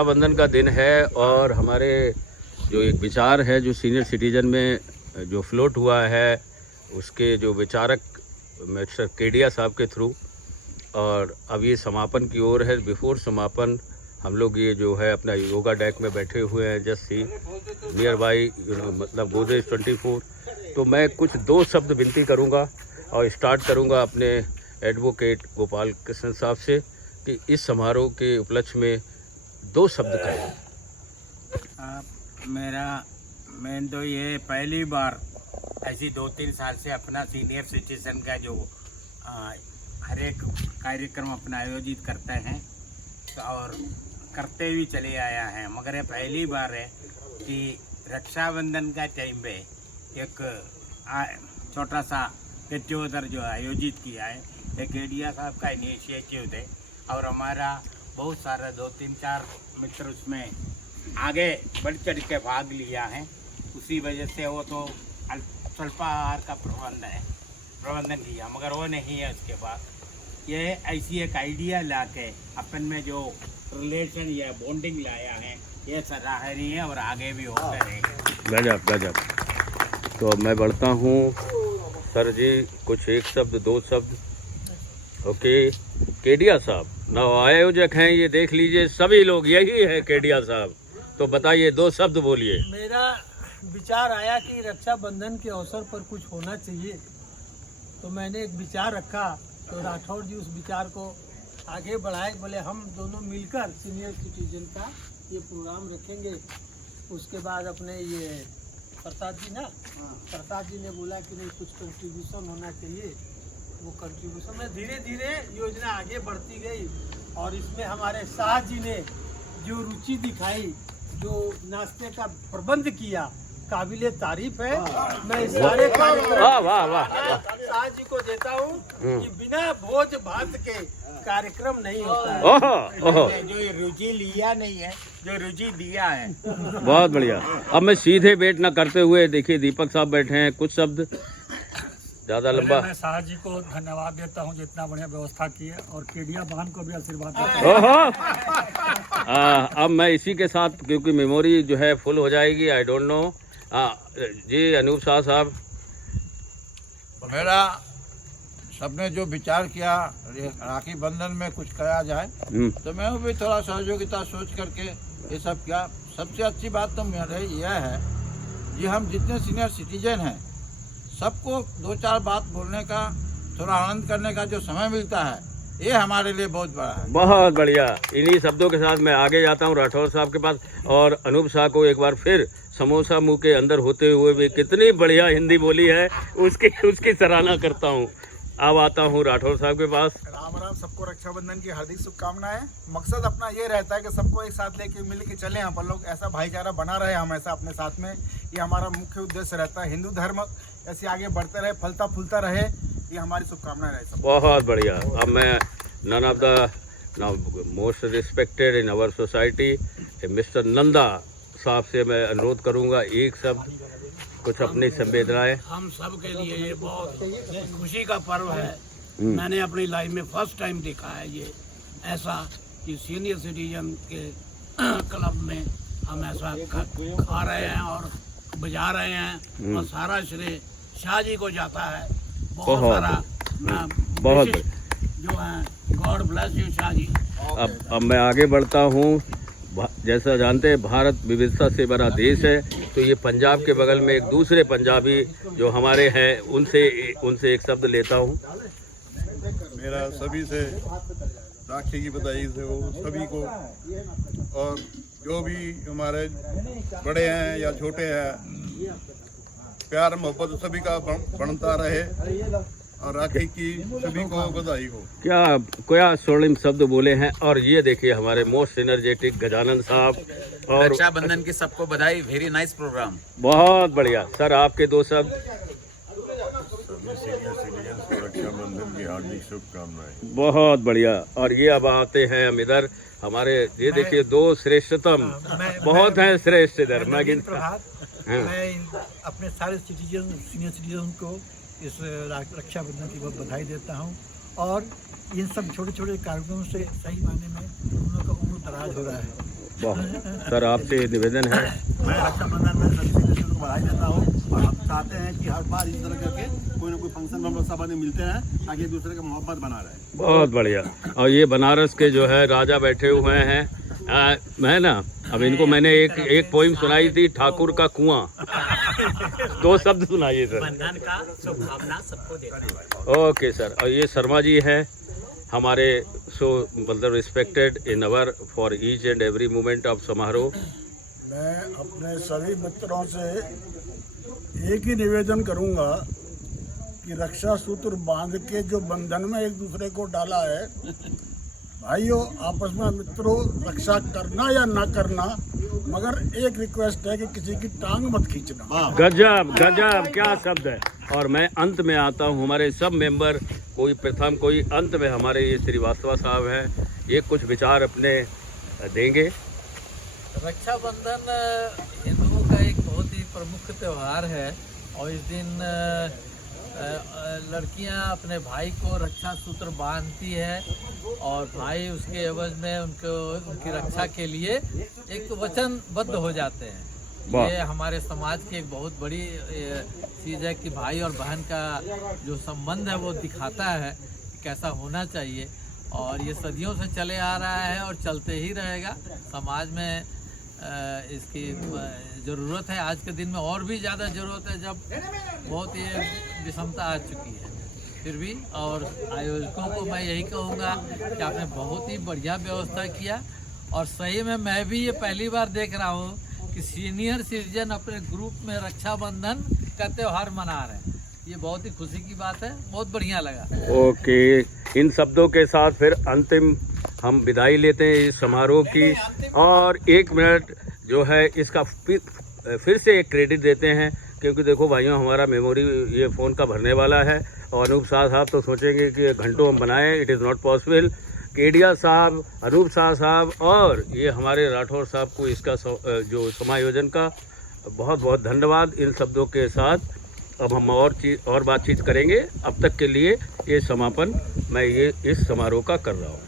रक्षाबंधन का दिन है और हमारे जो एक विचार है जो सीनियर सिटीजन में जो फ्लोट हुआ है उसके जो विचारक मिस्टर केडिया साहब के थ्रू, और अब ये समापन की ओर है। बिफोर समापन हम लोग ये जो है अपना योगा डेक में बैठे हुए हैं, जस्ट सी नियर बाई मतलब गोदरेज 24। तो मैं कुछ 2 शब्द विनती करूंगा और स्टार्ट करूंगा अपने एडवोकेट गोपाल कृष्ण साहब से कि इस समारोह के उपलक्ष्य में 2 शब्द कहें। मैं तो ये पहली बार ऐसी 2-3 साल से अपना सीनियर सिटीजन का जो हर एक कार्यक्रम अपना आयोजित करते हैं और करते भी चले आया है, मगर ये पहली बार है कि रक्षाबंधन का टाइम पे एक छोटा सा गेट टुगेदर जो आयोजित किया है। ये केडिया साहब का इनिशिएटिव थे और हमारा बहुत सारा 2-3-4 मित्र उसमें आगे बढ़ चढ़ के भाग लिया है। उसी वजह से वो तो अल्पाहार का प्रबंधन किया, मगर वो नहीं है। उसके बाद ये ऐसी एक आइडिया लाके अपन में जो रिलेशन या बॉन्डिंग लाया है, ये सराहनीय है और आगे भी होता रहेगा। गजब गजब। तो मैं बढ़ता हूँ सर जी, कुछ 1 शब्द 2 शब्द। ओके केडिया साहब नव आयोजक हैं, ये देख लीजिए सभी लोग यही है केडिया साहब। तो बताइए 2 शब्द बोलिए। मेरा विचार आया कि रक्षाबंधन के अवसर पर कुछ होना चाहिए, तो मैंने एक विचार रखा। तो राठौर जी उस विचार को आगे बढ़ाए, बोले हम दोनों मिलकर सीनियर सिटीजन का ये प्रोग्राम रखेंगे। उसके बाद अपने ये प्रसाद जी ना, प्रसाद जी ने बोला कि नहीं कुछ कंट्रीब्यूशन होना चाहिए। वो कंट्रीब्यूशन में धीरे धीरे योजना आगे बढ़ती गई और इसमें हमारे शाह जी ने जो रुचि दिखाई, जो नाश्ते का प्रबंध किया, काबिले तारीफ है। मैं इस सारे कार्यक्रम शाह जी को देता हूँ कि बिना भोज भात के कार्यक्रम नहीं होता है। जो रुचि लिया नहीं है, जो रुचि दिया है। बहुत बढ़िया। अब मैं सीधे वेट न करते हुए देखिए दीपक साहब बैठे हैं, कुछ शब्द ज़्यादा लंबा। मैं शाह जी को धन्यवाद देता हूँ जितना बढ़िया व्यवस्था की है, और केडिया बहन को भी आशीर्वाद देता हूँ। अब मैं इसी के साथ, क्योंकि मेमोरी जो है फुल हो जाएगी, आई डोंट नो। जी अनूप शाह साहब। मेरा सबने जो विचार किया राखी बंधन में कुछ करा जाए, तो मैं भी थोड़ा सहयोगिता सोच करके ये सब किया। सबसे अच्छी बात तो मेरे यह है कि हम जितने सीनियर सिटीजन हैं सबको 2-4 बात बोलने का, थोड़ा आनंद करने का जो समय मिलता है, ये हमारे लिए बहुत बड़ा है। बहुत बढ़िया। इन्हीं शब्दों के साथ मैं आगे जाता हूँ राठौर साहब के पास, और अनूप शाह को एक बार फिर समोसा मुंह के अंदर होते हुए भी कितनी बढ़िया हिंदी बोली है उसकी सराहना करता हूँ। अब आता हूँ राठौर साहब के पास। राम राम, सबको रक्षाबंधन की हार्दिक शुभकामनाएं। मकसद अपना ये रहता है कि सबको एक साथ लेके मिल के चले, हम लोग ऐसा भाईचारा बना रहे हमेशा अपने साथ में। ये हमारा मुख्य उद्देश्य रहता है। हिंदू धर्म ऐसे आगे बढ़ते रहे, फलता फूलता रहे, ये हमारी शुभकामनाएं रहे। बहुत बढ़िया। अब मैं none of the most respected in our society mister Nanda साहब से मैं अनुरोध करूंगा 1 शब्द, कुछ अपनी संवेदनाएं। हम सब के लिए ये बहुत खुशी का पर्व है। मैंने अपनी लाइफ में फर्स्ट टाइम देखा है ये ऐसा कि सीनियर सिटीजन के क्लब में हम ऐसा खा रहे हैं और बजा रहे हैं, और सारा श्रेय शाह जी को जाता है। बहुत सारा बहुत जो है, God bless you Shah ji. अब मैं आगे बढ़ता हूँ। जैसा जानते हैं भारत विविधता से बड़ा देश है, तो ये पंजाब के बगल में एक दूसरे पंजाबी जो हमारे हैं उनसे 1 शब्द लेता हूँ। मेरा सभी से राखी की बधाई से हो सभी को, और जो भी हमारे बड़े हैं या छोटे हैं, प्यार मोहब्बत सभी का बनता रहे, और राखी की सभी को बधाई हो। क्या स्वर्णिम शब्द बोले हैं। और ये देखिए हमारे मोस्ट एनर्जेटिक गजानन साहब। और रक्षाबंधन की सबको बधाई। Very nice program. बहुत बढ़िया। सर आपके 2 शब्द। सीनियर सिटीजन को रक्षाबंधन की हार्दिक शुभकामनाएं। बहुत बढ़िया। और ये अब आते हैं हम इधर, हमारे ये देखिए 2 श्रेष्ठतम, बहुत हैं श्रेष्ठ इधर। मैं अपने सारे सीनियर सिटीजन को इस रक्षाबंधन की बहुत बधाई देता हूँ, और इन सब छोटे छोटे कार्यक्रमों से सही मायने में उन लोगों का उम्र दराज हो रहा है। बहुत सर आपसे निवेदन है। मैं रक्षाबंधन में सभी सदस्यों को बधाई देता हूँ और हम चाहते हैं कि हर बार इस तरह करके कोई ना कोई फंक्शन में हम लोग सब आदमी मिलते हैं ताकि एक दूसरे का मोहब्बत बना रहे। बहुत बढ़िया। और ये बनारस के जो है राजा बैठे हुए हैं, मैं ना अब इनको मैंने एक पोइम सुनाई थी, ठाकुर का कुआं। 2 शब्द सुनाइए सर। बंधन का शुभकामना सबको देता हूँ। Okay sir. और ये शर्मा जी हैं हमारे, सो मतलब respected in our for each and every moment of समारोह। मैं अपने सभी मित्रों से एक ही निवेदन करूंगा कि रक्षा सूत्र बांध के जो बंधन में एक दूसरे को डाला है, भाइयों आपस में मित्रों रक्षा करना या ना करना, मगर एक रिक्वेस्ट है कि किसी की टांग मत खींचना। गजब गजब, क्या शब्द है। और मैं अंत में आता हूँ, हमारे सब मेंबर, कोई प्रथम कोई अंत में, हमारे ये श्रीवास्तव साहब हैं, ये कुछ विचार अपने देंगे। रक्षाबंधन हिंदुओं का एक बहुत ही प्रमुख त्यौहार है और इस दिन लड़कियां अपने भाई को रक्षा सूत्र बांधती है और भाई उसके एवज में उनकी रक्षा के लिए एक वचनबद्ध हो जाते हैं। ये हमारे समाज की एक बहुत बड़ी चीज़ है कि भाई और बहन का जो संबंध है वो दिखाता है कि कैसा होना चाहिए, और ये सदियों से चले आ रहा है और चलते ही रहेगा। समाज में इसकी ज़रूरत है, आज के दिन में और भी ज़्यादा ज़रूरत है जब बहुत ही विषमता आ चुकी है। फिर भी और आयोजकों को मैं यही कहूँगा कि आपने बहुत ही बढ़िया व्यवस्था किया, और सही में मैं भी ये पहली बार देख रहा हूँ कि सीनियर सिटीजन अपने ग्रुप में रक्षाबंधन का त्यौहार मना रहे हैं। ये बहुत ही खुशी की बात है, बहुत बढ़िया लगा। ओके, इन शब्दों के साथ फिर अंतिम हम विदाई लेते हैं इस समारोह की। और 1 मिनट जो है इसका फिर से एक क्रेडिट देते हैं, क्योंकि देखो भाइयों हमारा मेमोरी ये फ़ोन का भरने वाला है, और अनूप शाह साहब तो सोचेंगे कि घंटों हम बनाएं, it is not possible. Kedia साहब, अनूप शाह साहब और ये हमारे राठौर साहब को इसका जो समायोजन का बहुत बहुत धन्यवाद। इन शब्दों के साथ अब हम और बातचीत करेंगे। अब तक के लिए ये समापन मैं इस समारोह का कर रहा हूँ।